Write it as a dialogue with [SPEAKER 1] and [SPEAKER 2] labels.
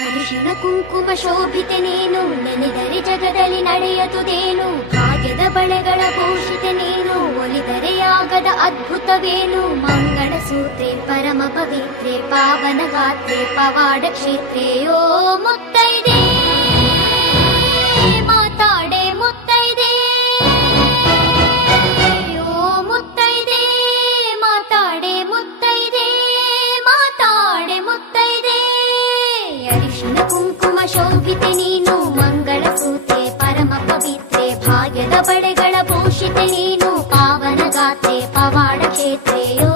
[SPEAKER 1] ಅರಿಶಿನ ಕುಂಕುಮ ಶೋಭಿತೆ ನೀನು, ನೆನೆದರೆ ಜಗದಲ್ಲಿ ನಡೆಯದುದೇನು? ಭಾಗ್ಯದ ಬಳೆಗಳ ಭೂಷಿತೆ ನೀನು, ಒಲಿದರೆ ಆಗದ ಅದ್ಭುತವೇನು? ಮಂಗಳ ಸೂತ್ರೆ, ಪರಮ ಪವಿತ್ರೆ, ಪಾವನ ಗಾತ್ರೆ, ಪವಾಡ ಕ್ಷೇತ್ರೆಯೋ ಮುತ್ತೈದೆ. ಭಾಗ್ಯದ ಪೋಷಿತ ನೀನು ಪಾವನ ಗಾತ್ರೆ ಪವಾಡ ಕ್ಷೇತ್ರೆ ಓ